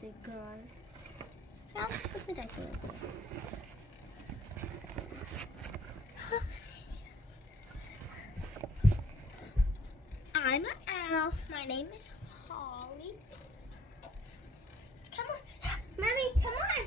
Big God. How stupid I feel. I'm an elf. My name is Holly. Come on. Mommy, come on.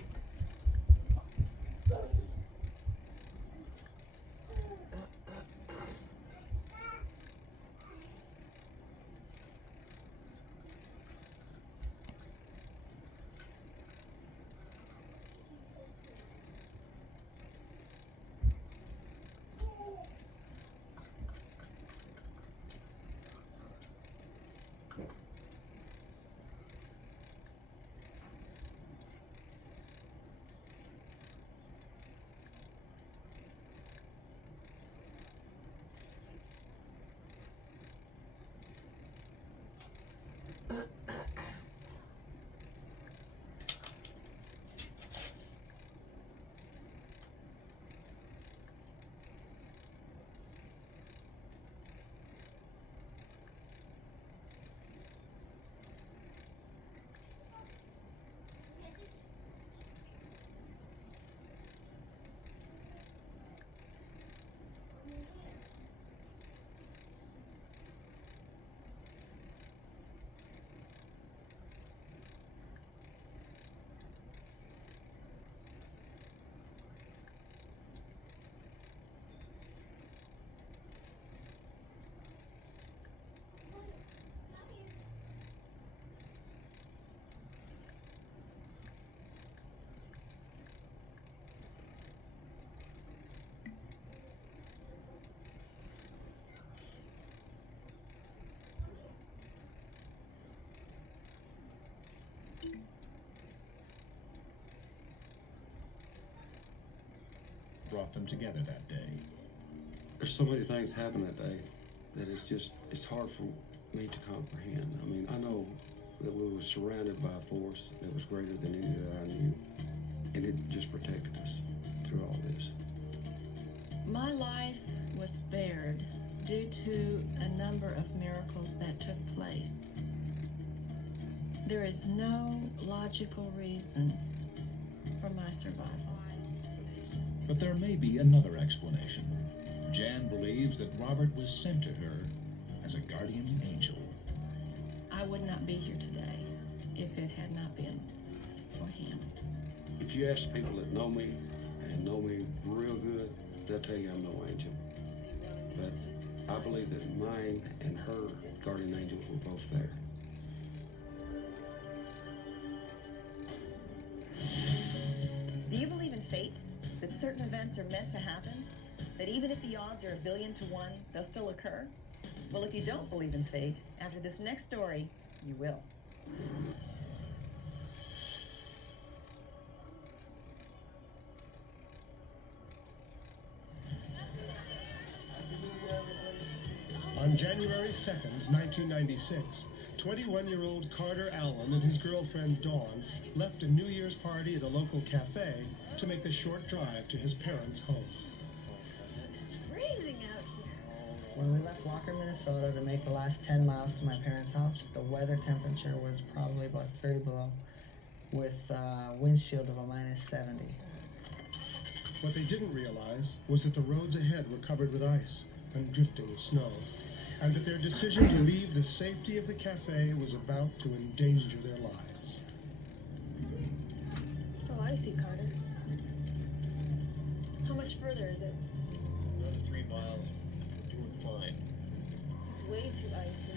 Brought them together that day. There's so many things happened that day that it's hard for me to comprehend. I mean, I know that we were surrounded by a force that was greater than any that I knew, and it just protected us through all this. My life was spared due to a number of miracles that took place. There is no logical reason for my survival. But there may be another explanation. Jan believes that Robert was sent to her as a guardian angel. I would not be here today if it had not been for him. If you ask people that know me and know me real good, they'll tell you I'm no angel. But I believe that mine and her guardian angel were both there. Do you believe in fate? That certain events are meant to happen? That even if the odds are 1,000,000,000 to 1, they'll still occur? Well, if you don't believe in fate, after this next story, you will. On January 2nd, 1996, 21-year-old Carter Allen and his girlfriend Dawn left a New Year's party at a local cafe to make the short drive to his parents' home. It's freezing out here. When we left Walker, Minnesota to make the last 10 miles to my parents' house, the weather temperature was probably about 30 below with a wind chill of a minus 70. What they didn't realize was that the roads ahead were covered with ice and drifting snow, and that their decision to leave the safety of the cafe was about to endanger their lives. It's all icy, Carter. How much further is it? Another 3 miles. We're doing fine. It's way too icy.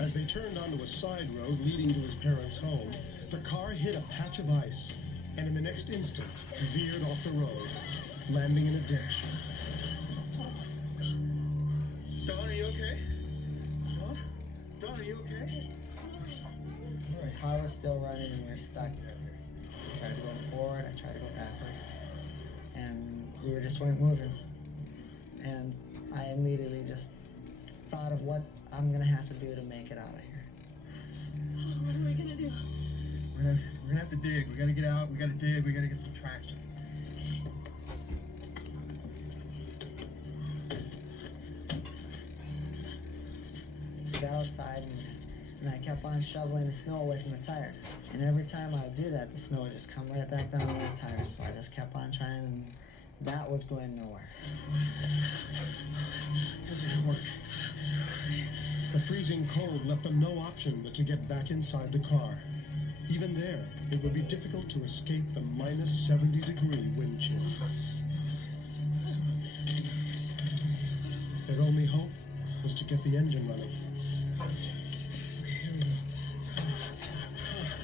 As they turned onto a side road leading to his parents' home, the car hit a patch of ice, and in the next instant, veered off the road, landing in a ditch. Dawn, are you okay? Huh? Dawn, are you okay? The car was still running and we were stuck. I tried to go forward, I tried to go backwards, and we weren't moving. And I immediately just thought of what I'm gonna have to do to make it out of here. What are we gonna do? We're gonna have to dig. We gotta get out. We gotta dig. We gotta get some traction. Got outside and and I kept on shoveling the snow away from the tires. And every time I would do that, the snow would just come right back down on the tires. So I just kept on trying, and that was going nowhere. This didn't work. The freezing cold left them no option but to get back inside the car. Even there, it would be difficult to escape the minus 70-degree wind chill. Their only hope was to get the engine running.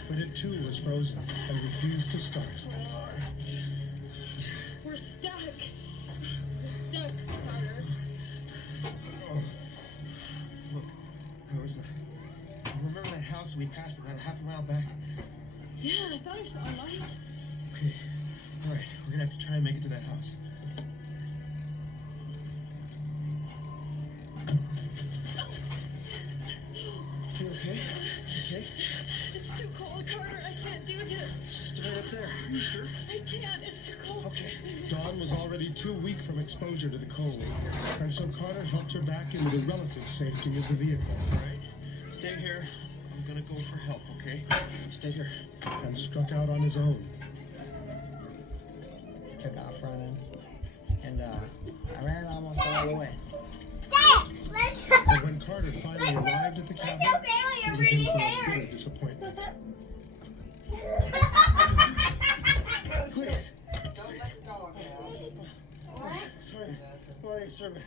But it too was frozen and refused to start. We're stuck. We're stuck, Carter. Look, there was remember that house we passed about a half a mile back? Yeah, I thought I saw a light. Okay, all right, we're gonna have to try and make it to that house. You okay? Okay? It's too cold, Carter. I can't do this. Just right up there. You sure? I can't. It's too cold. Okay. Dawn was already too weak from exposure to the cold, and so Carter helped her back into the relative safety of the vehicle. All right. Stay here. I'm gonna go for help, okay? Stay here. And struck out on his own. Took off running, and I ran almost all the way. Dad, let's go. But when Carter finally arrived at the cabin, he was in for a bitter disappointment. Please. Sorry. Boy, servant.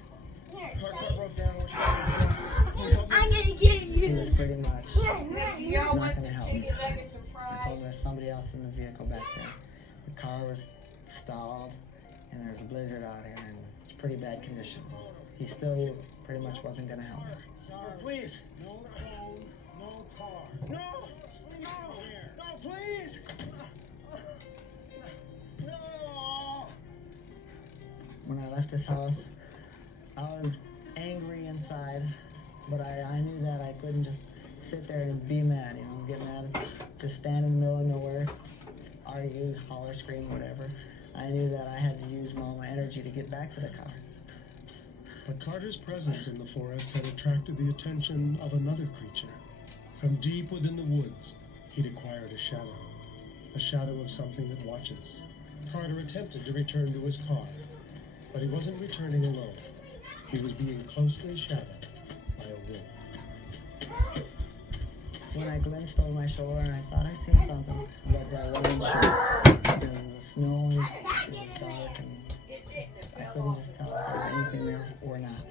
Car broke down. We're struggling. I'm gonna get He you. was pretty much Y'all not want going to some help me. chicken nuggets and I told him fries? there's somebody else in the vehicle back there. The car was stalled, and there's a blizzard out here, and it's pretty bad condition. He still pretty much wasn't going to help. Please. No phone, no car. No! No! No, please! No! When I left his house, I was angry inside, but I knew that I couldn't just sit there and be mad, get mad, just stand in the middle of nowhere, argue, holler, scream, whatever. I knew that I had to use all my energy to get back to the car. But Carter's presence in the forest had attracted the attention of another creature. From deep within the woods, he'd acquired a shadow of something that watches. Carter attempted to return to his car, but he wasn't returning alone. He was being closely shadowed by a wolf. When I glimpsed over my shoulder and I thought I seen something, but I wasn't sure. Because the snow was dark and I couldn't just tell if there was anything there or not.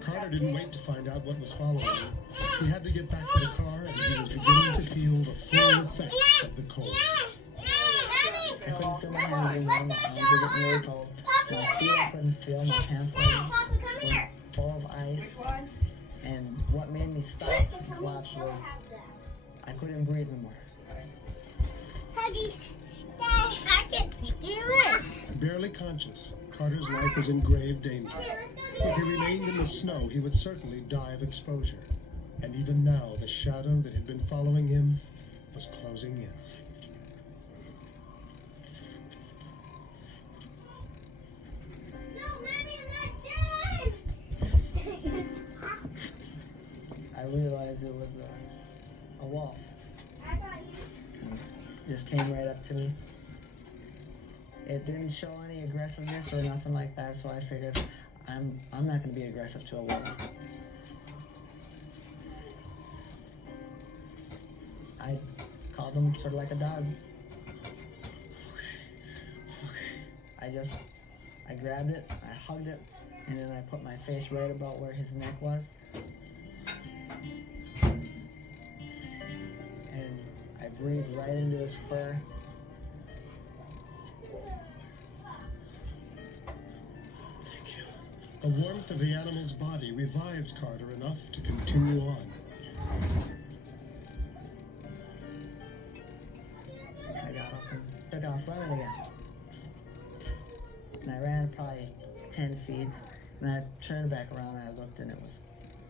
Carter didn't wait to find out what was following him. He had to get back to the car, and he was beginning to feel the full effects of the cold. I couldn't feel my hands anymore, my arms were getting really cold. My feet I couldn't feel, my pants was full of ice. And what made me stop and collapse was I couldn't breathe anymore. Huggy. Dad, I can pick you up. Barely conscious, Carter's life was in grave danger. If he remained in the snow, he would certainly die of exposure. And even now, the shadow that had been following him was closing in. No, Mommy, I'm not done. I realized it was a wolf. I got you. And just came right up to me. It didn't show any aggressiveness or nothing like that, so I figured I'm not going to be aggressive to a wolf. I called him sort of like a dog. I grabbed it, I hugged it, and then I put my face right about where his neck was. And I breathed right into his fur. The warmth of the animal's body revived Carter enough to continue on. I got up and took off running again. And I ran probably 10 feet, and I turned back around and I looked, and it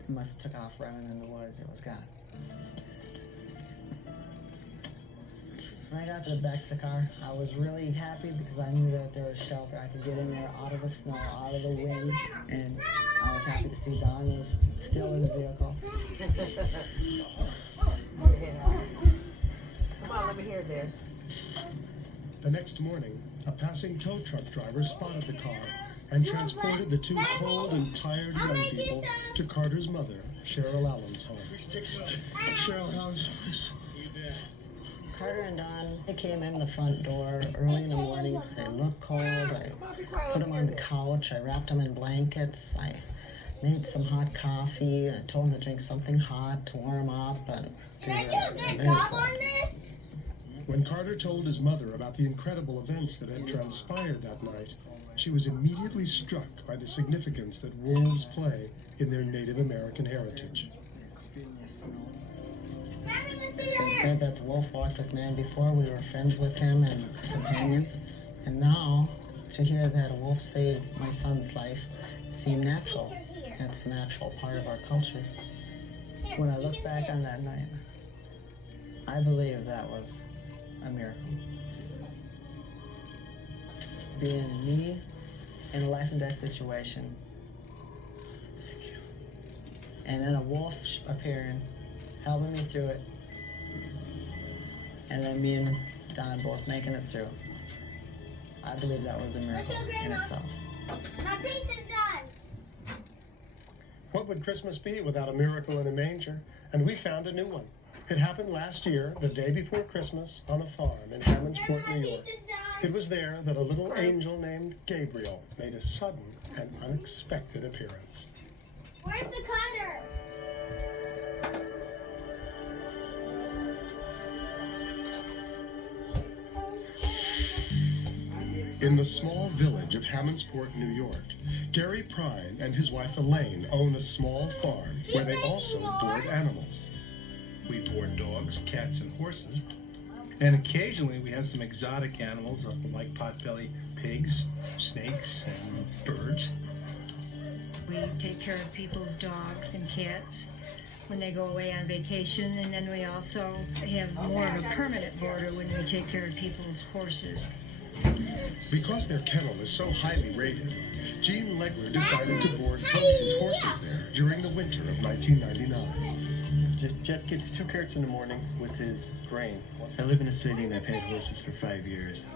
must have took off running in the woods. It was gone. When I got to the back of the car, I was really happy because I knew that there was shelter. I could get in there out of the snow, out of the wind, and I was happy to see Don was still in the vehicle. Come on, let me hear this. The next morning, a passing tow truck driver spotted the car and transported the two cold and tired young people to Carter's mother, Cheryl Allen's home. Cheryl, how's Carter and Don, they came in the front door early in the morning. They looked cold. I put them on the couch. I wrapped them in blankets. I made some hot coffee. I told them to drink something hot to warm up. And Did I do a good job on this? When Carter told his mother about the incredible events that had transpired that night, she was immediately struck by the significance that wolves play in their Native American heritage. It's been said that the wolf walked with man before. We were friends with him and companions. And now, to hear that a wolf saved my son's life seemed natural. It's a natural part of our culture. When I look back on that night, I believe that was a miracle. Being me in a life and death situation, and then a wolf appearing, helping me through it, and then me and Don both making it through. I believe that was a miracle in itself. My pizza's done. What would Christmas be without a miracle in a manger? And we found a new one. It happened last year, the day before Christmas, on a farm in Hammondsport, New York. It was there that a little angel named Gabriel made a sudden and unexpected appearance. Where's the cutter? In the small village of Hammondsport, New York, Gary Prine and his wife Elaine own a small farm where they also board animals. We board dogs, cats, and horses. And occasionally we have some exotic animals like potbelly pigs, snakes, and birds. We take care of people's dogs and cats when they go away on vacation, and then we also have more of a permanent boarder when we take care of people's horses. Because their kennel is so highly rated, Gene Legler decided to board both his horses there during the winter of 1999. Jet gets 2 carts in the morning with his grain. I live in a city and I've had horses for 5 years.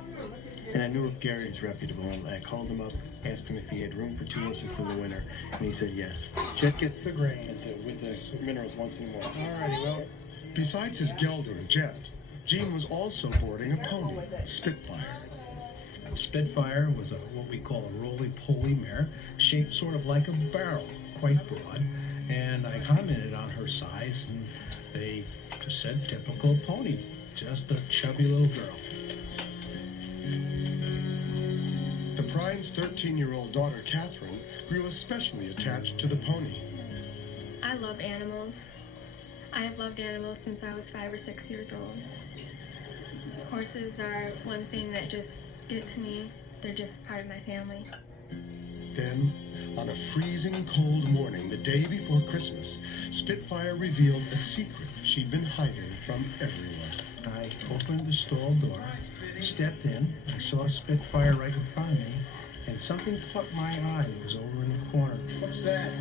And I knew of Gary's reputable, and I called him up, asked him if he had room for 2 horses for the winter, and he said yes. Jet gets the grain. That's it, with the minerals once in a while. Alrighty, well. Besides his gelding, Jet, Gene was also boarding a pony, Spitfire. Spitfire was what we call a roly-poly mare, shaped sort of like a barrel, quite broad. And I commented on her size, and they just said typical pony, just a chubby little girl. The Prine's 13-year-old daughter, Catherine, grew especially attached to the pony. I love animals. I have loved animals since I was 5 or 6 years old. Horses are one thing that just get to me. They're just part of my family. Then, on a freezing cold morning the day before Christmas, Spitfire revealed a secret she'd been hiding from everyone. I opened the stall door, stepped in, I saw Spitfire right in front of me, and something caught my eye that was over in the corner. What's that?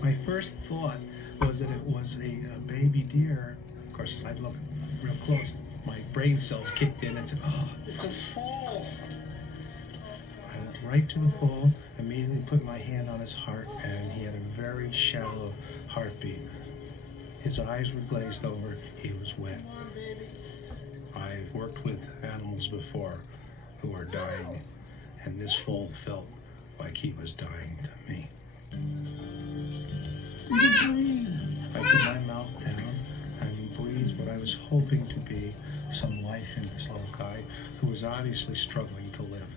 My first thought was that it was a baby deer. Of course, I looked real close. My brain cells kicked in and said, oh. It's a foal. I went right to the foal, immediately put my hand on his heart, and he had a very shallow heartbeat. His eyes were glazed over, he was wet. I've worked with animals before who are dying, and this foal felt like he was dying to me. I put my mouth down and breathed what I was hoping to be some life in this little guy who was obviously struggling to live.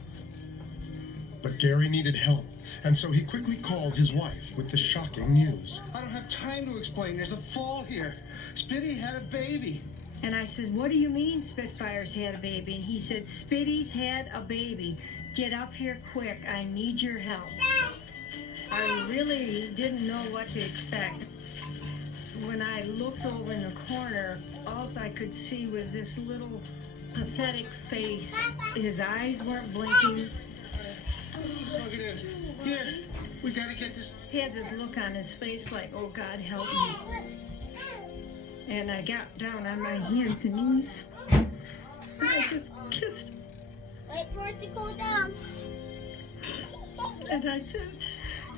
But Gary needed help, and so he quickly called his wife with the shocking news. I don't have time to explain. There's a fall here. Spitty had a baby. And I said, what do you mean Spitfire's had a baby? And he said, Spitty's had a baby. Get up here quick. I need your help. I really didn't know what to expect. when I looked over in the corner, all I could see was this little pathetic face. His eyes weren't blinking. Look at it. Here, we gotta get this. He had this look on his face like, oh, God, help me. And I got down on my hands and knees. And I just kissed him. Wait for it to cool down. And I said,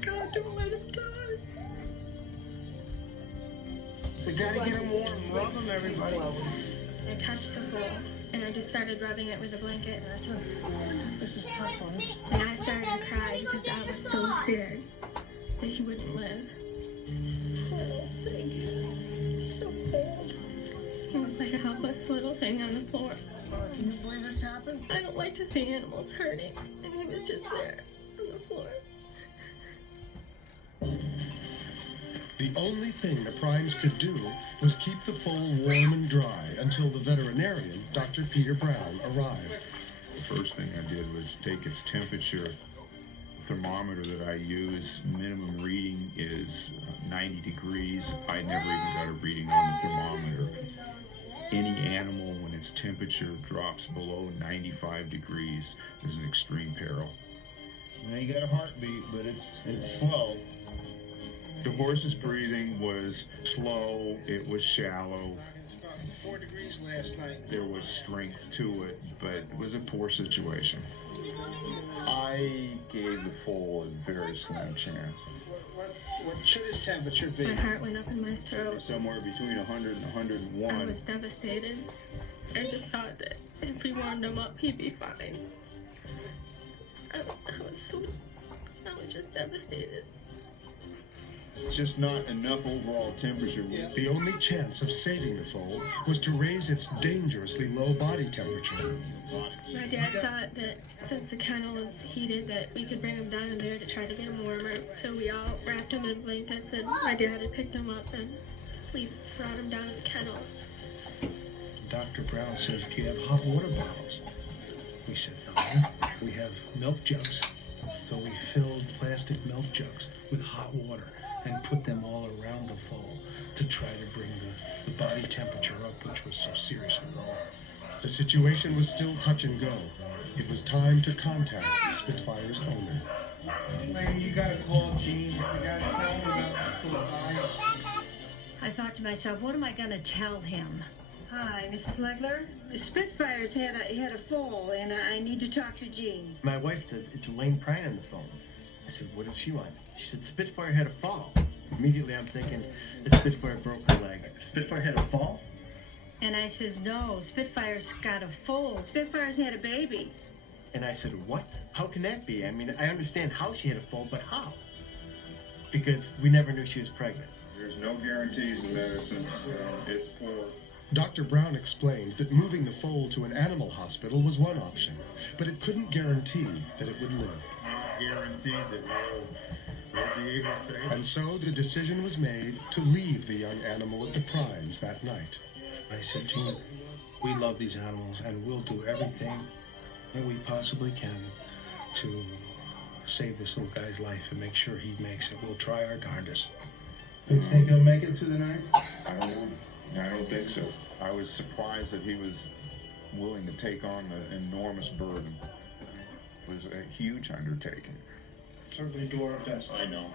God, don't let him die. We gotta get him warm. Rub him, everybody. I touched the bull and I just started rubbing it with a blanket. This is tough on him. And I started to cry because I was so scared that he wouldn't live. This poor little thing. So cold. He was like a helpless little thing on the floor. Can you believe this happened? I don't like to see animals hurting. And he was just there on the floor. The only thing the Primes could do was keep the foal warm and dry until the veterinarian, Dr. Peter Brown, arrived. The first thing I did was take its temperature. The thermometer that I use, minimum reading is 90 degrees. I never even got a reading on the thermometer. Any animal, when its temperature drops below 95 degrees, is an extreme peril. Now you got a heartbeat, but it's slow. The horse's breathing was slow, it was shallow. 4 degrees last night. There was strength to it, but it was a poor situation. I gave the foal a very slim chance. What should his temperature be? My heart went up in my throat. Somewhere between 100 and 101. I was devastated. I just thought that if we warmed him up, he'd be fine. I was just devastated. It's just not enough overall temperature. The only chance of saving the foal was to raise its dangerously low body temperature. My dad thought that since the kennel was heated that we could bring him down in there to try to get him warmer. So we all wrapped him in blankets and my dad had picked him up and we brought him down to the kennel. Dr. Brown says, do you have hot water bottles? We said, no, we have milk jugs. So we filled plastic milk jugs with hot water and put them all around the foal to try to bring the body temperature up, which was so seriously low. The situation was still touch and go. It was time to contact Spitfire's owner. Man, you gotta call Gene. You gotta tell him about this little guy. I thought to myself, what am I going to tell him? Hi, Mrs. Legler. Spitfire's had a foal, and I need to talk to Jean. My wife says it's Elaine Prine on the phone. I said, what does she want? She said, Spitfire had a fall. Immediately I'm thinking that Spitfire broke her leg. Spitfire had a fall? And I says, no, Spitfire's got a foal. Spitfire's had a baby. And I said, what? How can that be? I mean, I understand how she had a foal, but how? Because we never knew she was pregnant. There's no guarantees in medicine, so it's poor. Dr. Brown explained that moving the foal to an animal hospital was one option, but it couldn't guarantee that it would live. Guaranteed that we'll be able to save it. And so the decision was made to leave the young animal at the Primes that night. I said, Gene, we love these animals and we'll do everything that we possibly can to save this little guy's life and make sure he makes it. We'll try our darndest. You think he'll make it through the night? I don't know. I don't think so. I was surprised that he was willing to take on an enormous burden. It was a huge undertaking. Certainly do our best. I know,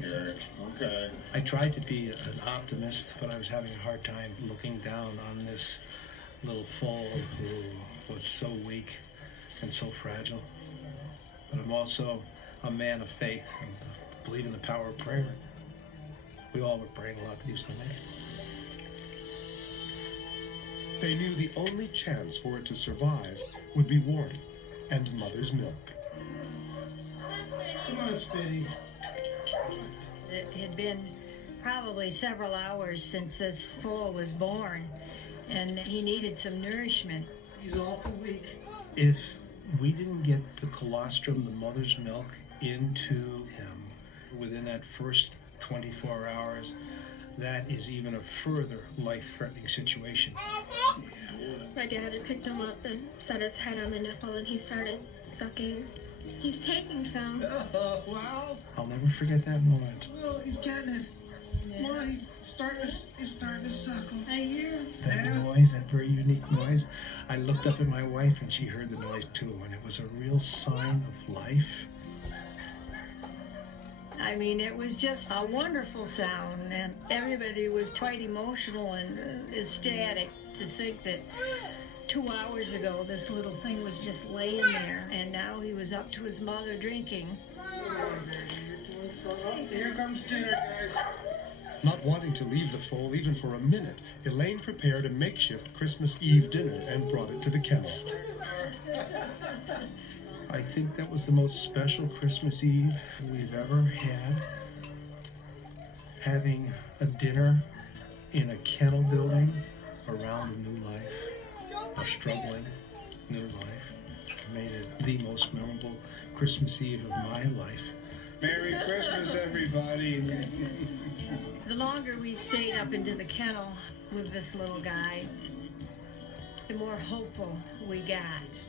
Gary. Okay. I tried to be an optimist, but I was having a hard time looking down on this little foal who was so weak and so fragile. But I'm also a man of faith and believe in the power of prayer. We all were praying a lot that he was going to make it. They knew the only chance for it to survive would be warmth and mother's milk. Come on, Spitty. It had been probably several hours since this foal was born, and he needed some nourishment. He's awful weak. If we didn't get the colostrum, the mother's milk, into him within that first 24 hours, that is even a further life-threatening situation. My dad had picked him up and set his head on the nipple and he started sucking. He's taking some. Wow. I'll never forget that moment. Well, he's getting it. Come on, he's starting to suckle. I hear. That noise, that very unique noise. I looked up at my wife and she heard the noise too, and it was a real sign of life. I mean, it was just a wonderful sound, and everybody was quite emotional and ecstatic to think that 2 hours ago this little thing was just laying there, and now he was up to his mother drinking. Here comes dinner, guys. Not wanting to leave the foal even for a minute, Elaine prepared a makeshift Christmas Eve dinner and brought it to the kennel. I think that was the most special Christmas Eve we've ever had. Having a dinner in a kennel building around a new life, a struggling new life, made it the most memorable Christmas Eve of my life. Merry Christmas, everybody. The longer we stayed up into the kennel with this little guy, the more hopeful we got.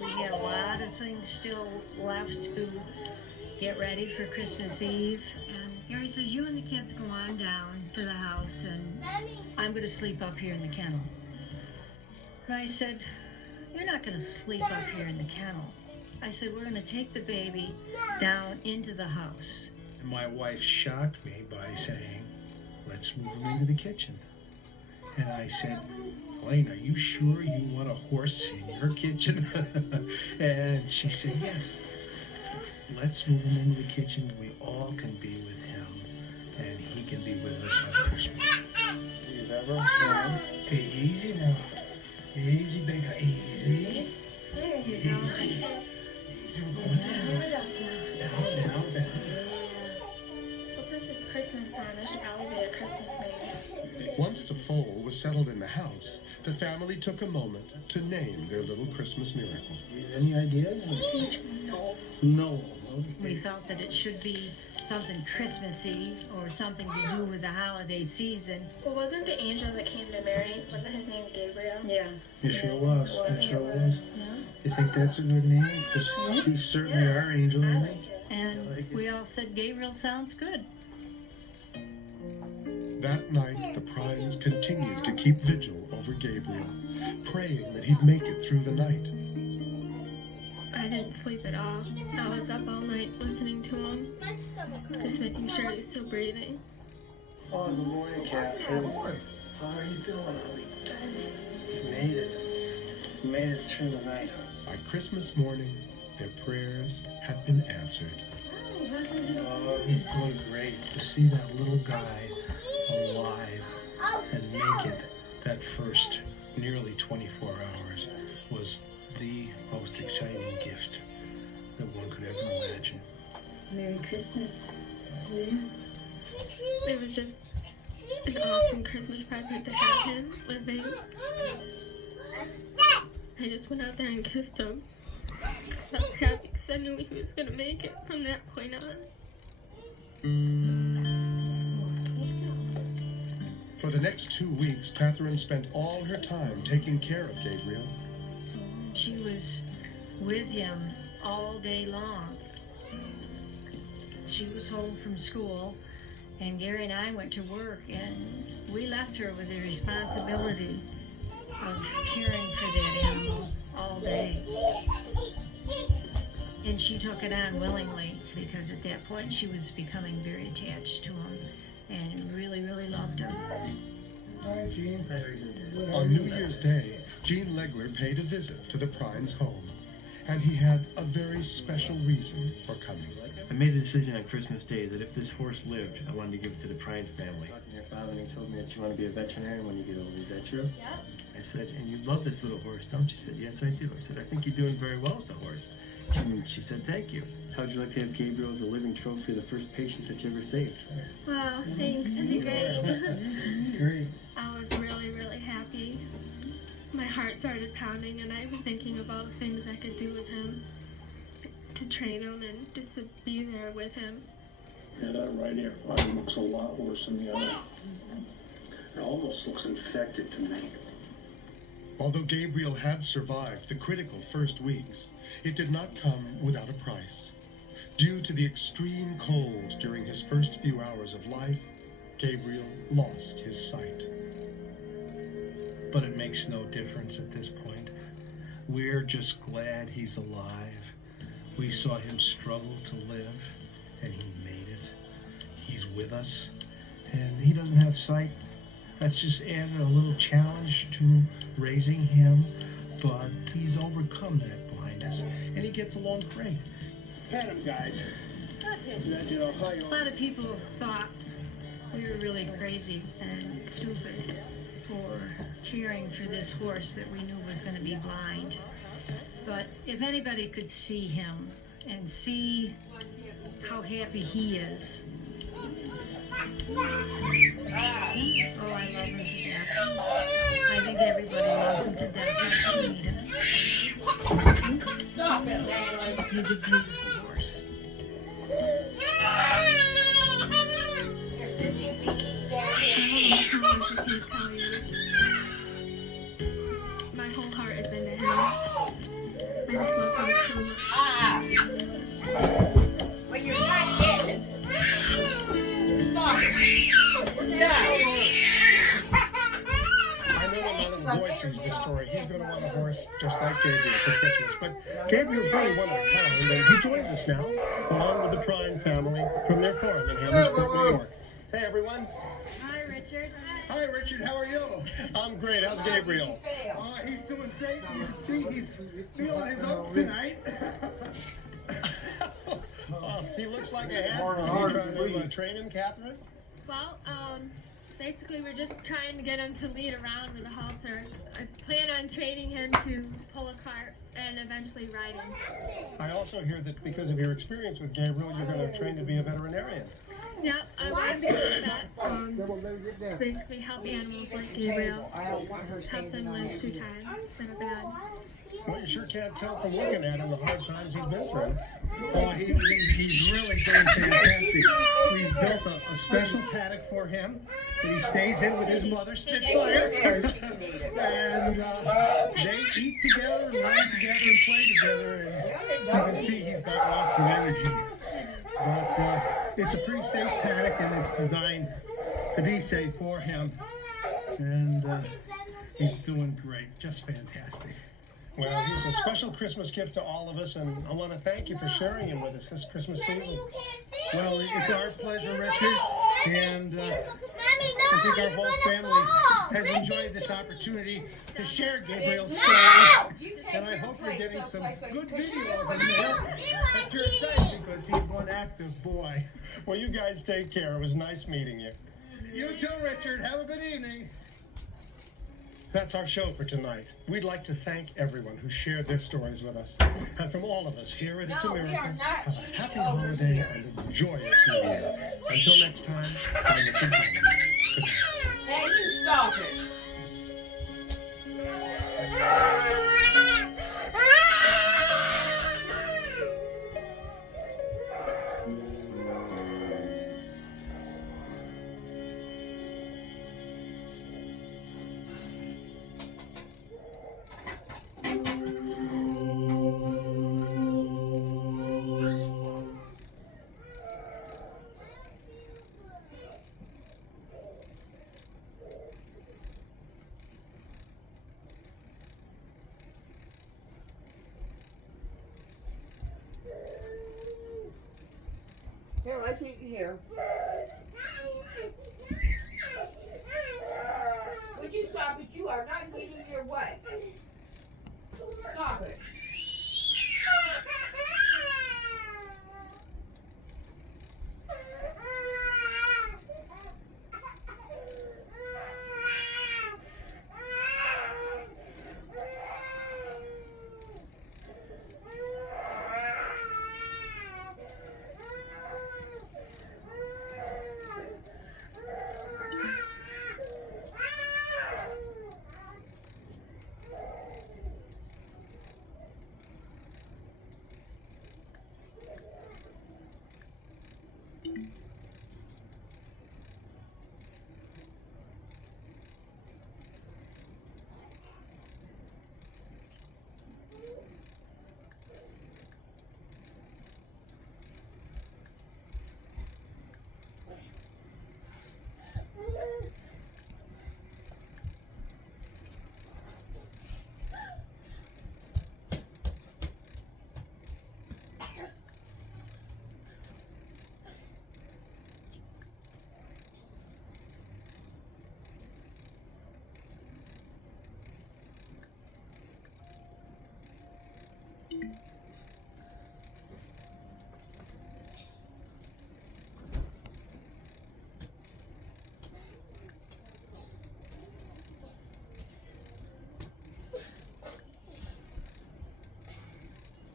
We had a lot of things still left to get ready for Christmas Eve. And Gary says, you and the kids go on down to the house and I'm going to sleep up here in the kennel. And I said, you're not going to sleep up here in the kennel. I said, we're going to take the baby down into the house. And my wife shocked me by saying, let's move him into the kitchen. And I said, Elaine, are you sure you want a horse in your kitchen? And she said, yes. Let's move him into the kitchen. We all can be with him, and he can be with us on Christmas. We've ever had. Okay, easy now. Easy, big guy. Easy. Easy. Easy. We're going down. Down. Well, since it's Christmas time, I should probably be a Christmas maid. Once the foal was settled in the house, the family took a moment to name their little Christmas miracle. Any ideas? No. We felt that it should be something Christmassy or something to do with the holiday season. Well, wasn't the angel that came to Mary, wasn't his name Gabriel? Yeah. It sure was. It sure was. Yeah. You think that's a good name? Because he's certainly our angel, isn't he? And we all said Gabriel sounds good. That night, the Prynes continued to keep vigil over Gabriel, praying that he'd make it through the night. I didn't sleep at all. I was up all night listening to him, just making sure he's still breathing. Oh, good morning, Catherine. How are you doing, Ollie? You made it. You made it through the night. By Christmas morning, their prayers had been answered. Oh, he's doing great. To see that little guy alive and make it that first nearly 24 hours was the most exciting gift that one could ever imagine. Merry Christmas. Yeah. It was just an awesome Christmas present to have him with me. I just went out there and kissed him. I was happy because I knew he was going to make it from that point on. For the next 2 weeks, Catherine spent all her time taking care of Gabriel. She was with him all day long. She was home from school, and Gary and I went to work, and we left her with the responsibility of caring for that animal all day. And she took it on willingly, because at that point she was becoming very attached to him and really, really loved him. Hi, Gene. On New Year's Day, Gene Legler paid a visit to the Prynes' home, and he had a very special reason for coming. I made a decision on Christmas Day that if this horse lived, I wanted to give it to the Prynes family. Talking to your father, and he told me that you want to be a veterinarian when you get older. Is that true? Yeah. I said, and you love this little horse, don't you? She said, yes, I do. I said, I think you're doing very well with the horse. And she said, thank you. How'd you like to have Gabriel as a living trophy of the first patient that you ever saved? Wow, thanks. That'd be great. Great. I was really, really happy. My heart started pounding, and I was thinking of all the things I could do with him. To train him and just to be there with him. Yeah, that right ear line looks a lot worse than the other. It almost looks infected to me. Although Gabriel had survived the critical first weeks, it did not come without a price. Due to the extreme cold during his first few hours of life, Gabriel lost his sight. But it makes no difference at this point. We're just glad he's alive. We saw him struggle to live, and he made it. He's with us, and he doesn't have sight. That's just added a little challenge to raising him, but he's overcome that blindness, and he gets along great. Pat him, guys. A lot of people thought we were really crazy and stupid for caring for this horse that we knew was going to be blind. But if anybody could see him and see how happy he is. Oh, I love him to death. I think everybody loves him to death. I need him. Stop it, Layla. He's a beautiful horse. Your sissy beating down here. My whole heart is in him. I just love him so much. Well, you're not getting it. Stop it. Yeah. I know a lot of the boys sees this story. He's going to want a horse just like Gabriel for Christmas. But Gabriel's really one of a kind, and he joins us now, along with the Prime family from their farm in Hammondsburg, New York. Hey, everyone. Hi, Richard. Hi, Richard. How are you? I'm great. How's Gabriel? He's doing great. He's feeling his oats tonight. He looks like a hand. Are you trying to train him, Catherine? Well, basically we're just trying to get him to lead around with a halter. I plan on training him to pull a cart and eventually ride him. I also hear that because of your experience with Gabriel, you're going to train to be a veterinarian. Yep, I want to do that. Basically help animals like Gabriel. Help them live through times that are bad. Well, you sure can't tell from looking at him the hard times he's been through. Oh, he's really doing fantastic. We've built a special paddock for him that he stays in with his mother, Spitfire. And they eat together and ride together and play together. And you can see he's got lots of energy. But it's a pre-staged paddock and it's designed to be safe for him. And he's doing great, just fantastic. Well, he's a special Christmas gift to all of us, and I want to thank you for sharing him with us this Christmas season. Well, it's our pleasure, Richard, and I think our whole family has enjoyed this opportunity to share Gabriel's story, and I hope you're getting some good videos of him at your site because he's one active boy. Well, you guys take care. It was nice meeting you. You too, Richard. Have a good evening. That's our show for tonight. We'd like to thank everyone who shared their stories with us. And from all of us here at It's a Miracle, have a happy holiday and a joyous New Year. Until next time, I'm Richard Thomas. Good night. Hey, you stop it. Here, let's eat here. Would you stop it? You are not getting your way. Stop it.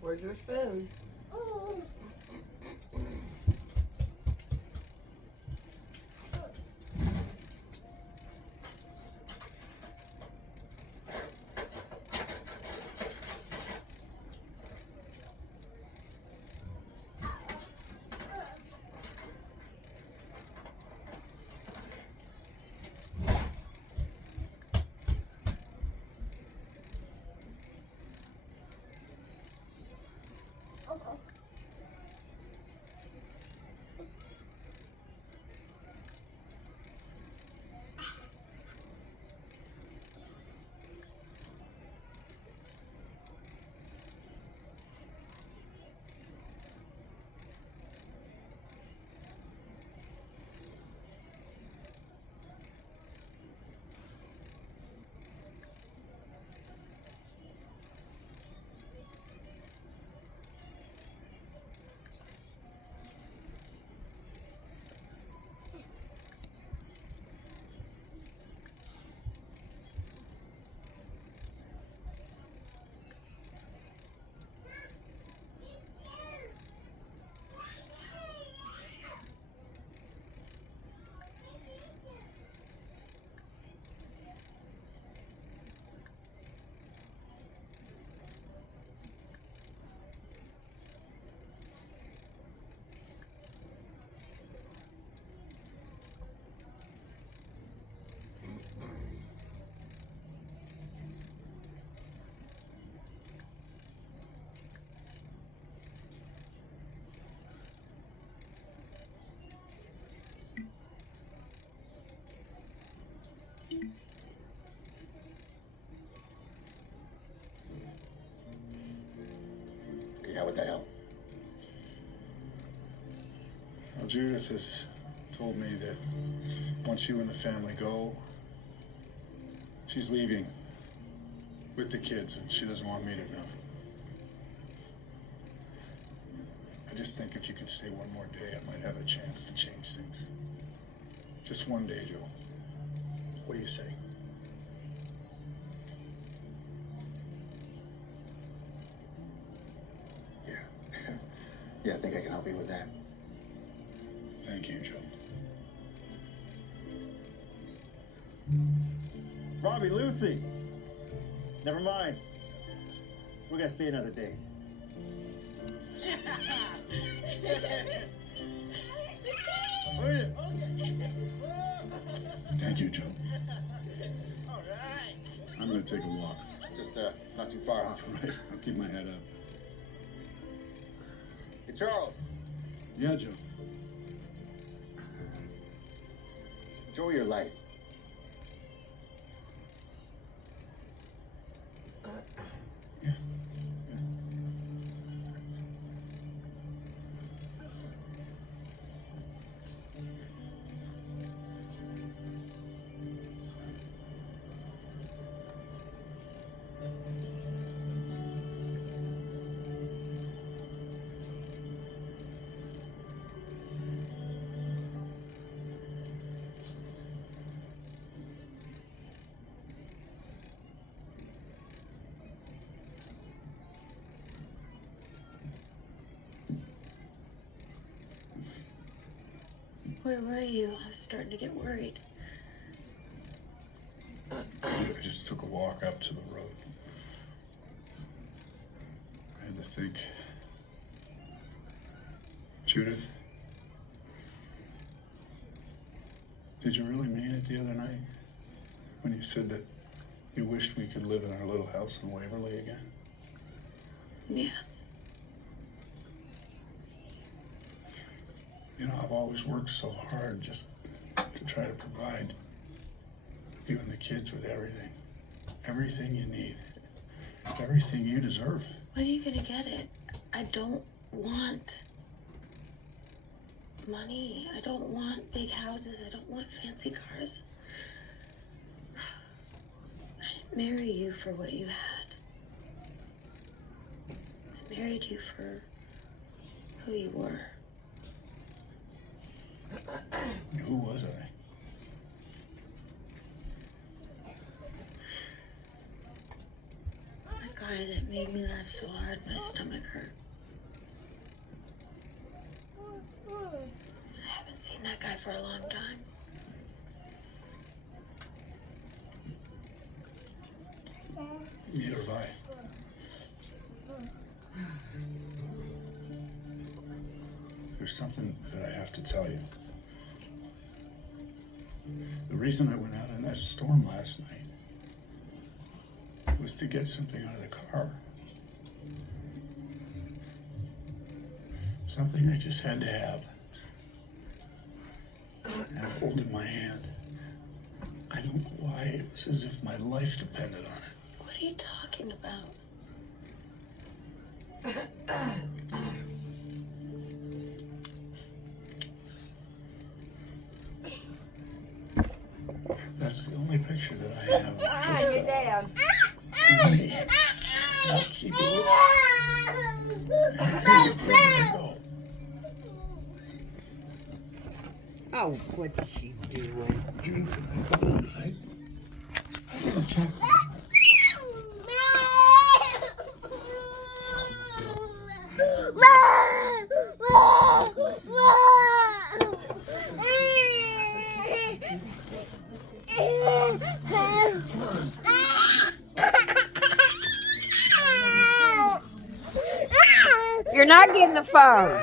Where's your spoon? Okay, how would that help? Well, Judith has told me that once you and the family go, she's leaving with the kids, and she doesn't want me to know. I just think if you could stay one more day, I might have a chance to change things. Just one day, Joe. What do you say? Yeah, I think I can help you with that. Thank you, Joe. Robbie, Lucy! Never mind. We're gonna stay another day. Thank you, Joe. All right. I'm gonna take a walk. Just not too far, huh? Right, I'll keep my head up. Hey, Charles. Yeah, Joe. Enjoy your life. Where were you? I was starting to get worried. I just took a walk up to the road. I had to think. Judith, did you really mean it the other night when you said that you wished we could live in our little house in Waverly again? Yes. You know, I've always worked so hard just to try to provide you and the kids with everything. Everything you need. Everything you deserve. When are you gonna get it? I don't want money. I don't want big houses. I don't want fancy cars. I didn't marry you for what you had. I married you for who you were. Who was I? The guy guy that made me laugh so hard my stomach hurt. I haven't seen that guy for a long time. Neither have I. There's something that I have to tell you. The reason I went out in that storm last night was to get something out of the car. Something I just had to have. And I hold in my hand. I don't know why. It was as if my life depended on it. What are you talking about? That's the only picture that I have. You're down. I'll keep it with you. I'll take it wherever I go. Oh, what's she doing? I'm gonna check. You're not getting the phone.